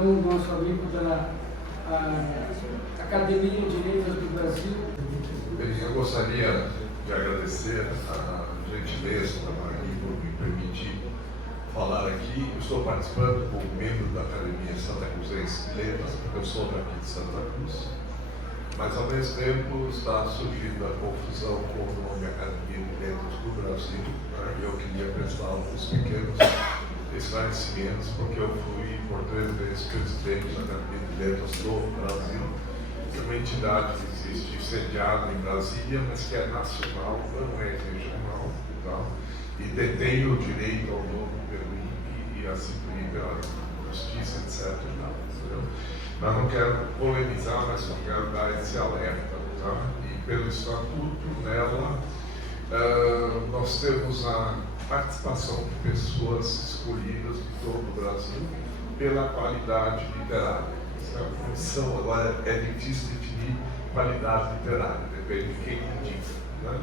o nosso amigo da Academia de Letras do Brasil. Bem, eu gostaria de agradecer a gentileza da Maria por me permitir falar aqui. Eu estou participando como membro da Academia Santa Cruzense de Letras, porque eu sou daqui de Santa Cruz, mas ao mesmo tempo está surgindo a confusão com o nome Academia de Letras do Brasil, e eu queria prestar alguns pequenos esclarecimentos, porque eu fui por 3 vezes presidente da Academia de Letras do Brasil, que é uma entidade que existe sediada em Brasília, mas que é nacional, não é regional, tá? E detém o direito ao nome pelo INPE e assim pela justiça, etc. Entendeu? Mas não quero polemizar, mas só quero dar esse alerta. Tá? E pelo estatuto nela, nós temos a participação de pessoas escolhidas de todo o Brasil pela qualidade literária. Essa função agora é difícil definir qualidade literária, depende de quem indica, né?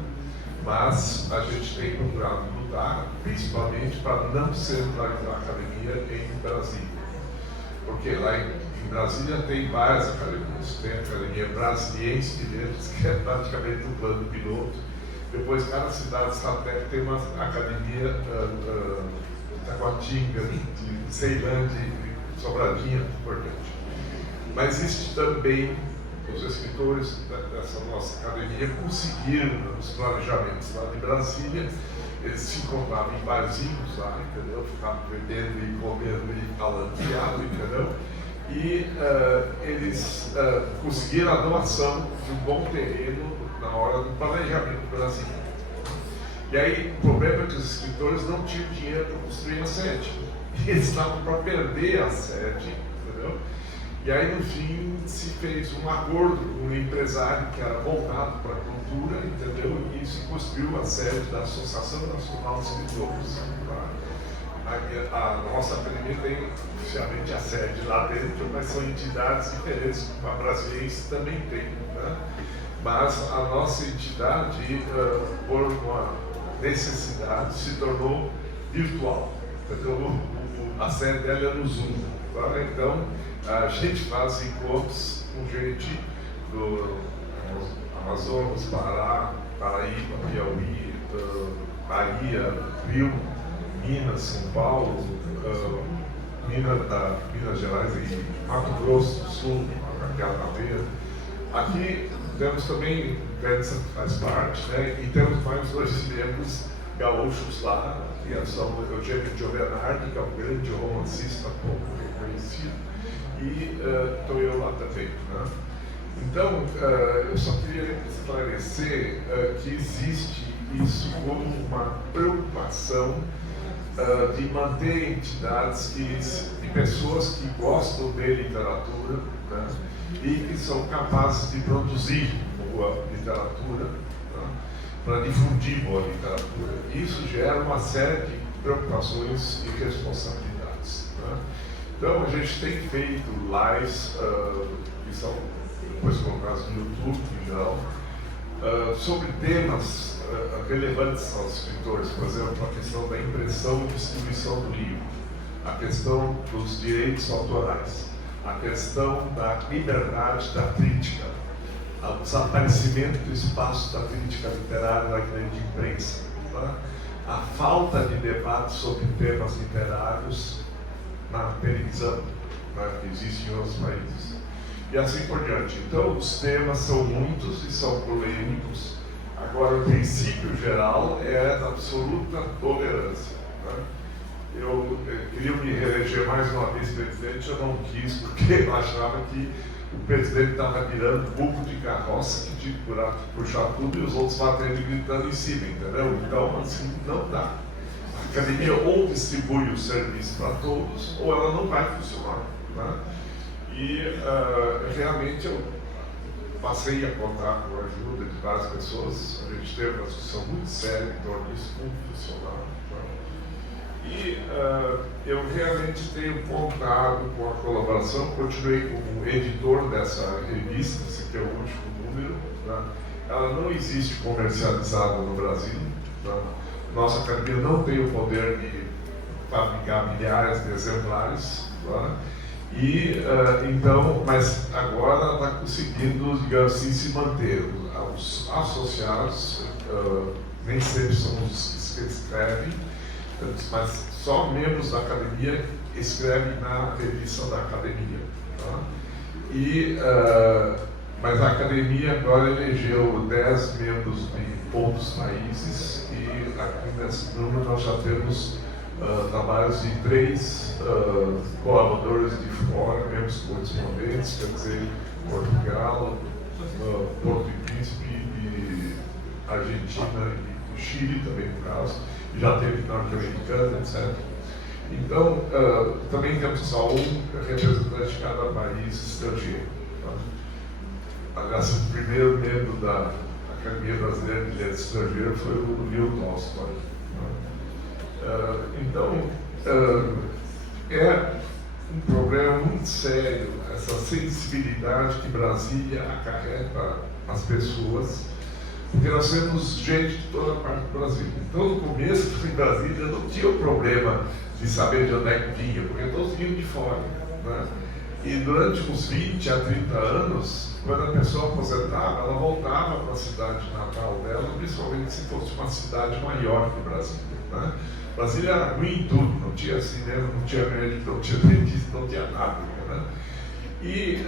Mas a gente tem procurado lutar, principalmente para não centralizar a academia em Brasília, porque lá em Brasília tem várias academias. Tem a Academia Brasiliense de Letras, que é praticamente um plano piloto. Depois, cada cidade satélite tem uma academia de Taguatinga, de Ceilândia, de Sobradinha, importante. Mas existe também, os escritores dessa nossa academia conseguiram, nos planejamentos lá de Brasília, eles se encontravam em barzinhos lá, entendeu? Ficavam bebendo e comendo e falando fiado, entendeu? E eles conseguiram a doação de um bom terreno na hora do planejamento do Brasil. E aí, o problema é que os escritores não tinham dinheiro para construir a sede. E eles estavam para perder a sede, entendeu? E aí, no fim, se fez um acordo com um empresário que era voltado para a cultura, entendeu? E se construiu a sede da Associação Nacional de Escritores. Tá? A nossa academia tem oficialmente a sede lá dentro, mas são entidades diferentes, a Brasiliense também tem. Tá? Mas a nossa entidade, por uma necessidade, se tornou virtual. Então, a sede dela é no Zoom. Tá? Então, a gente faz encontros com gente do Amazonas, Pará, Paraíba, Piauí, Bahia, Rio, Minas, São Paulo, Minas Gerais e Mato Grosso do Sul, Caveira. Aqui temos também, Vença faz parte, né? E temos mais 2 membros gaúchos lá, que são o Eugênio Giovenardi, que é um grande romancista pouco reconhecido, e estou eu lá também. Né? Então, eu só queria esclarecer que existe isso como uma preocupação de manter entidades de pessoas que gostam de literatura, né? E que são capazes de produzir boa literatura, né? Para difundir boa literatura. Isso gera uma série de preocupações e responsabilidades. Né? Então, a gente tem feito lives, que são depois colocadas no YouTube em geral, sobre temas relevantes aos escritores, por exemplo, a questão da impressão e distribuição do livro, a questão dos direitos autorais, a questão da liberdade da crítica, o desaparecimento do espaço da crítica literária na grande imprensa, tá? A falta de debate sobre temas literários na televisão, tá? Que existe em outros países, e assim por diante. Então, os temas são muitos e são polêmicos. Agora, o princípio geral é a absoluta tolerância. Tá? Eu queria me reeleger mais uma vez presidente, eu não quis, porque eu achava que o presidente estava virando burro de carroça, que tinha que puxar tudo e os outros batendo e gritando em cima, entendeu? Então, assim, não dá. A academia ou distribui o serviço para todos, ou ela não vai funcionar. Né? E realmente eu passei a contar com a ajuda de várias pessoas. A gente teve uma discussão muito séria em torno disso, como funcionar. E eu realmente tenho contado com a colaboração, continuei como editor dessa revista, esse aqui é o último número. Tá? Ela não existe comercializada no Brasil. Tá? Nossa academia não tem o poder de fabricar milhares de exemplares. Tá? E, então, mas agora está conseguindo, digamos assim, se manter. Os associados nem sempre são os que escrevem, mas só membros da academia escrevem na revista da academia. Tá? E, mas a academia agora elegeu 10 membros de outros países e aqui nesse número nós já temos trabalhos de 3 colaboradores de fora, membros correspondentes, quer dizer, Portugal, Porto de Príncipe, e Argentina e Chile também, no caso, e já teve norte-americana, etc. Então, também temos só um representante de cada país estrangeiro. Tá? Aliás, o primeiro membro da Academia Brasileira de Letras Estrangeiras foi o Leo Tolstói. Então, é um problema muito sério essa sensibilidade que Brasília acarreta às pessoas, porque nós temos gente de toda parte do Brasil. Então, no começo, em Brasília, não tinha o problema de saber de onde é que vinha, porque todos vinham de fora. Né? E durante uns 20 a 30 anos, quando a pessoa aposentava, ela voltava para a cidade natal dela, principalmente se fosse uma cidade maior que Brasília. Né? Brasília era ruim em tudo, não tinha cinema, não tinha médico, não tinha dentista, não tinha nada. Né? E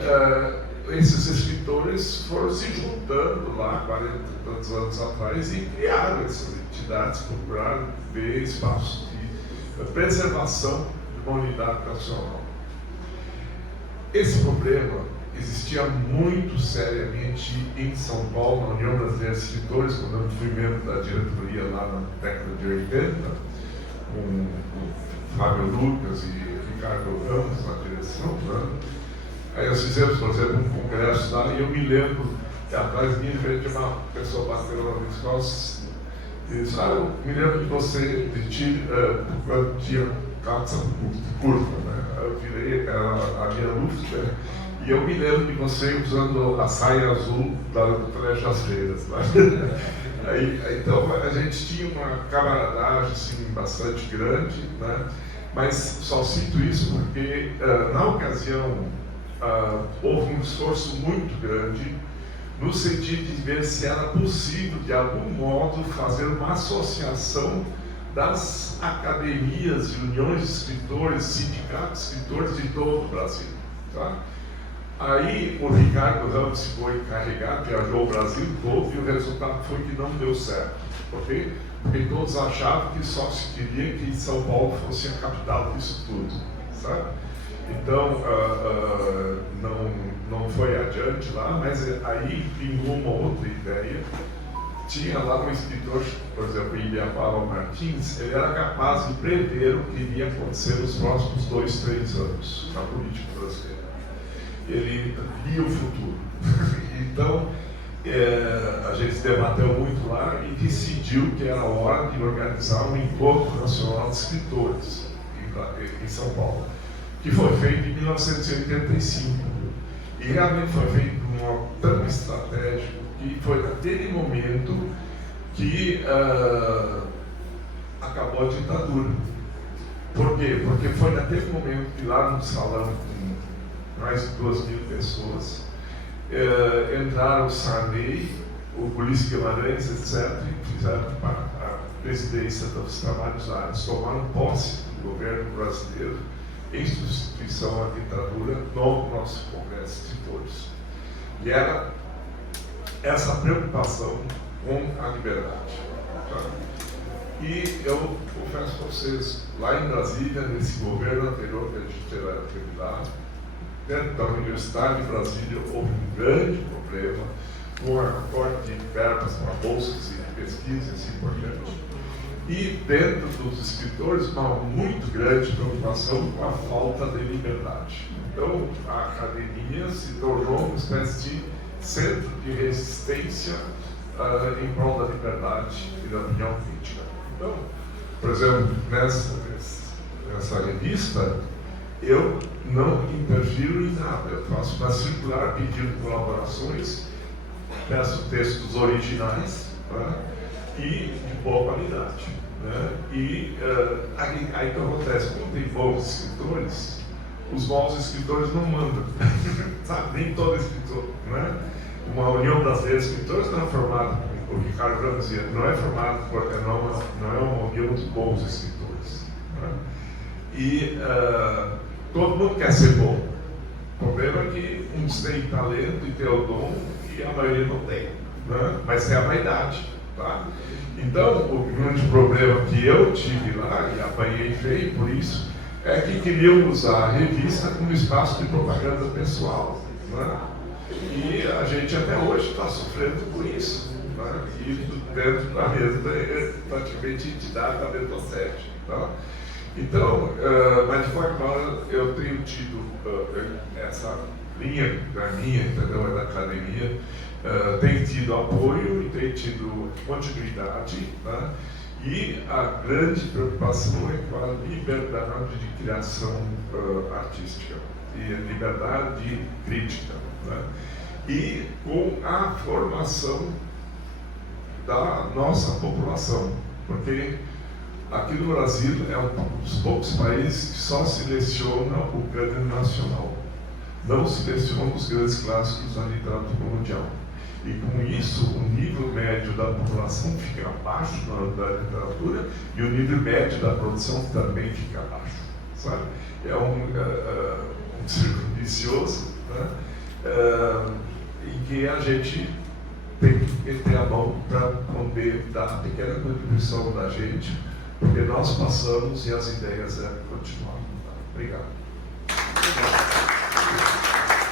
esses escritores foram se juntando lá 40 e tantos anos atrás e criaram essas entidades, procuraram ver espaços de preservação de uma unidade nacional. Esse problema existia muito seriamente em São Paulo, na União Brasileira de Escritores, quando eu fui membro da diretoria lá na década de 80, com o Fábio Lucas e Ricardo Ramos na direção. Né? Aí nós fizemos, por exemplo, um congresso lá e eu me lembro que atrás de mim, de repente, uma pessoa bateu na minha costas e disse: eu me lembro de você, de ti, quando tinha calça curta, né? Eu virei, era a minha Lúcia, e eu me lembro de você usando a saia azul do Colégio das Freiras. Né? Então a gente tinha uma camaradagem assim, bastante grande, né? Mas só cito isso porque na ocasião houve um esforço muito grande no sentido de ver se era possível, de algum modo, fazer uma associação das academias e uniões de escritores, sindicatos de escritores de todo o Brasil. Tá? Aí o Ricardo Ramos ficou encarregado, viajou o Brasil todo e o resultado foi que não deu certo. Okay? Porque todos achavam que só se queria que São Paulo fosse a capital disso tudo. Sabe? Então, não foi adiante lá, mas aí pingou uma outra ideia. Tinha lá um escritor, por exemplo, Ibiapaba Martins, ele era capaz de prever o que iria acontecer nos próximos 2, 3 anos na política brasileira. Ele lia o futuro. Então, a gente debateu muito lá e decidiu que era hora de organizar um encontro nacional de escritores em São Paulo, que foi feito em 1985. E realmente foi feito de um modo tão estratégico que foi naquele momento que acabou a ditadura. Por quê? Porque foi naquele momento que lá no salão, com mais de 2.000 pessoas, entraram o Sarney, o Ulisses Guimarães, etc., e fizeram a presidência dos trabalhos áreas, tomaram posse do governo brasileiro em substituição à ditadura no nosso Congresso de Escritores. E era essa preocupação com a liberdade. Tá? E eu confesso para vocês, lá em Brasília, nesse governo anterior que a gente teve lá, dentro da Universidade de Brasília, houve um grande problema com a corte de verbas para bolsas de pesquisa e assim por diante. E dentro dos escritores, uma muito grande preocupação com a falta de liberdade. Então, a academia se tornou uma espécie de centro de resistência em prol da liberdade e da opinião crítica. Então, por exemplo, nessa revista, eu não interfiro em nada. Eu faço uma circular pedindo colaborações, peço textos originais, tá? E de boa qualidade. Né? E aí que acontece, como tem bons escritores, os bons escritores não mandam, sabe? Nem todo escritor, né? Uma União Brasileira de Escritores não é formada, o Ricardo Ramos dizia, não é formada porque não é uma união de bons escritores, né? E todo mundo quer ser bom. O problema é que uns têm talento e têm o dom e a maioria não tem, né? Mas é a vaidade, tá? Então, o grande problema que eu tive lá, e apanhei feio por isso, é que queriam usar a revista como espaço de propaganda pessoal, né? E a gente até hoje está sofrendo com isso, né? E dentro da mesma, praticamente, entidade da Metocet, tá? Então, mas de qualquer forma, eu tenho tido essa linha da minha, entendeu? Da academia, tem tido apoio e tem tido continuidade, tá? E a grande preocupação é com a liberdade de criação artística e a liberdade de crítica, né? E com a formação da nossa população, porque aqui no Brasil é um dos poucos países que só seleciona o cânone nacional, não seleciona os grandes clássicos da literatura mundial. E com isso, o nível médio da população fica abaixo da literatura e o nível médio da produção também fica abaixo, sabe? É um círculo vicioso, né? Em que a gente tem que meter a mão para poder dar a pequena contribuição da gente, porque nós passamos e as ideias continuam. Obrigado.